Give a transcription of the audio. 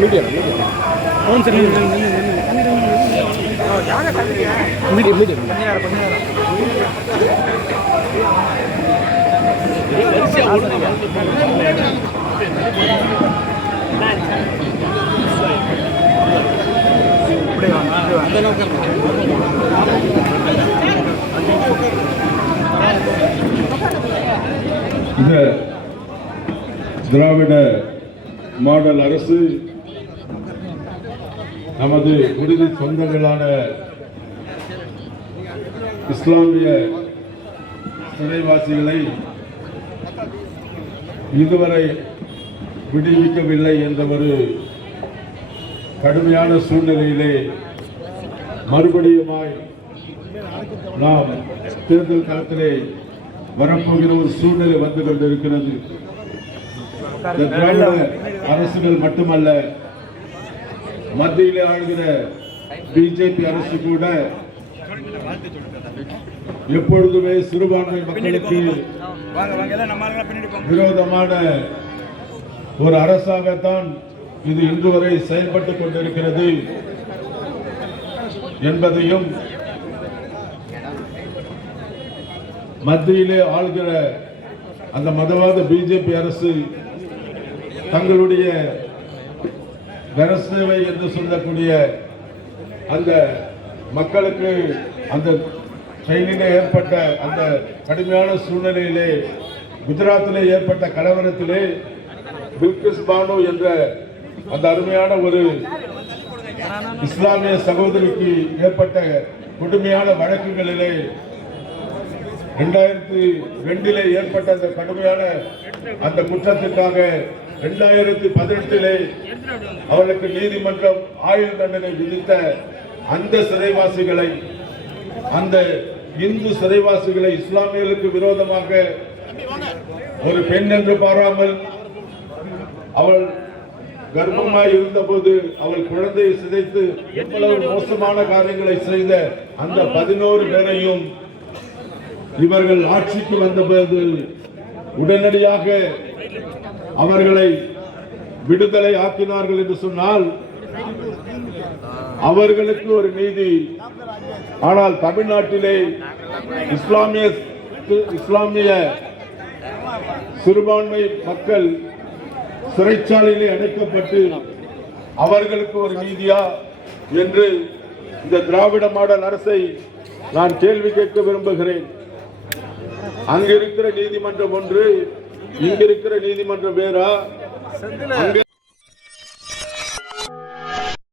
Medium medium. Medium medium அப்படியே வாங்க அந்த நோக்கம் இந்த திராவிட மாடல் அரசு நமது உறுதி சொந்தங்களான இஸ்லாமிய சிறைவாசிகளை இதுவரை விடுவிக்கவில்லை என்ற ஒரு கடுமையான சூழ்நிலையிலே மறுபடியுமாய் நாம் தேர்தல் காலத்திலே வரப்போகிற ஒரு சூழ்நிலை வந்து கொண்டிருக்கிறது. இந்த திராவிட அரசுகள் மட்டுமல்ல மத்தியில் ஆளுகிற பிஜேபி அரசு கூட எப்பொழுதுமே சிறுபான்மை மக்களுக்கு விரோதமான ஒரு அரசாகத்தான் இது இன்று வரை செயல்பட்டுக் கொண்டிருக்கிறது என்பதையும் மத்தியிலே ஆளுகிற அந்த மதவாத பிஜேபி அரசு தங்களுடைய கனசேவை என்று சொல்லக்கூடிய அந்த மக்களுக்கு அந்த செயலிலே ஏற்பட்ட அந்த கடுமையான சூழ்நிலையிலே குஜராத்திலே ஏற்பட்ட கலவரத்திலே பில்கிஸ் பானு என்ற அந்த அருமையான ஒரு இஸ்லாமிய சகோதரிக்கு ஏற்பட்ட கொடுமையான வழக்குகளிலே ரெண்டாயிரத்தி ரெண்டிலே ஏற்பட்ட அந்த கடுமையான அந்த குற்றத்திற்காக ரெண்டாயிரத்தி பதினெட்டிலே அவளுக்கு நீதிமன்றம் ஆயுள் தண்டனை விதித்த அந்த சிறைவாசிகளை அந்த இந்து சிறைவாசிகளை இஸ்லாமியர்களுக்கு விரோதமாக ஒரு பெண் என்று பாராமல் அவள் கர்ப்பமாய் இருந்தபோது அவள் குழந்தையை சிதைத்து எவ்வளவு மோசமான காரியங்களை செய்த அந்த பதினோரு பேரையும் இவர்கள் ஆட்சிக்கு வந்தபோது உடனடியாக அவர்களை விடுதலை ஆக்கினார்கள் என்று சொன்னால் அவர்களுக்கு ஒரு நீதி. ஆனால் தமிழ்நாட்டிலே இஸ்லாமிய இஸ்லாமிய சிறுபான்மை மக்கள் சிறைச்சாலையிலே அடைக்கப்பட்டு அவர்களுக்கு ஒரு நீதியா என்று இந்த திராவிட மாடல் அரசை நான் கேள்வி கேட்க விரும்புகிறேன். அங்கிருக்கிற நீதிமன்றம் ஒன்று இங்க இருக்கிற நீதிமன்றம் அங்க